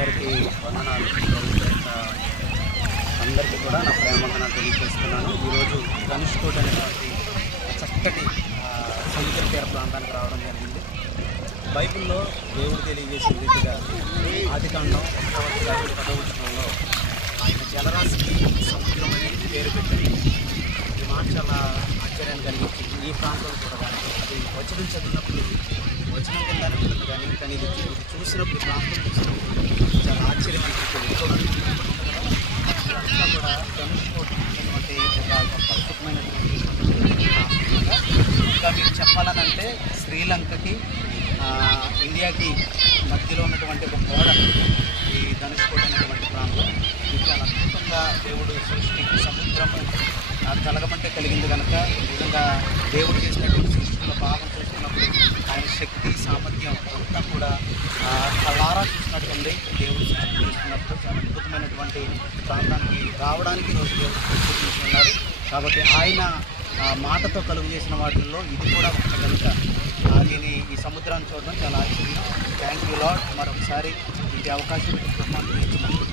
అందరికీ వందనాలు. అందరికీ కూడా నా ప్రేమవందనాలు తెలియజేస్తున్నాను. ఈరోజు ధనుష్కోట్ అనేటువంటి చక్కటి సముద్ర తీర ప్రాంతానికి రావడం జరిగింది. బైబిల్లో దేవుడు తెలియజేసిన రీతిగా ఆదికాండం 10వ వచనంలో ఆయన జలరాశికి సముద్రం అని పేరు పెట్టారు. ఈ మాట చాలా ఆశ్చర్యాన్ని కలిగించింది. ఈ ప్రాంతం కూడా కానీ అది వచనం చదివినప్పుడు వచనం కింద ఉంటుంది కానీ ఇది చూసినప్పుడు ప్రాంతం చూసినప్పుడు చాలా ఆశ్చర్యం అనిపించింది. ఇదంతా కూడా ధనుష్కోట్ అనేటువంటి ఒక అద్భుతమైనటువంటి ఇంకా మీకు చెప్పాలనంటే శ్రీలంకకి ఇండియాకి మధ్యలో ఉన్నటువంటి ఒక బోర్డర్ ఈ ధనుష్కోట్ అనేటువంటి ప్రాంతం. ఇది చాలా అద్భుతంగా దేవుడు సృష్టికి సముద్రము కలగమంటే కలిగింది కనుక నిజంగా దేవుడు చేసినటువంటి సృష్టిలో భాగం చూస్తున్నప్పుడు ఆయన శక్తి సామర్థ్యం అంతా కూడా కళ్ళారా చూసినట్టుంది. దేవుడు సృష్టి చేస్తున్నప్పుడు చాలా అద్భుతమైనటువంటి ప్రాంతానికి రావడానికి రోజు దేవుడు సృష్టించుకున్నారు. కాబట్టి ఆయన మాటతో కలుగు చేసిన వాటిల్లో ఇది కూడా ఒక కనుక దీని ఈ సముద్రాన్ని చూడడం చాలా ఆశ్చర్యం. Thank you lord. మరొకసారి ఇది అవకాశం ఇచ్చినందుకు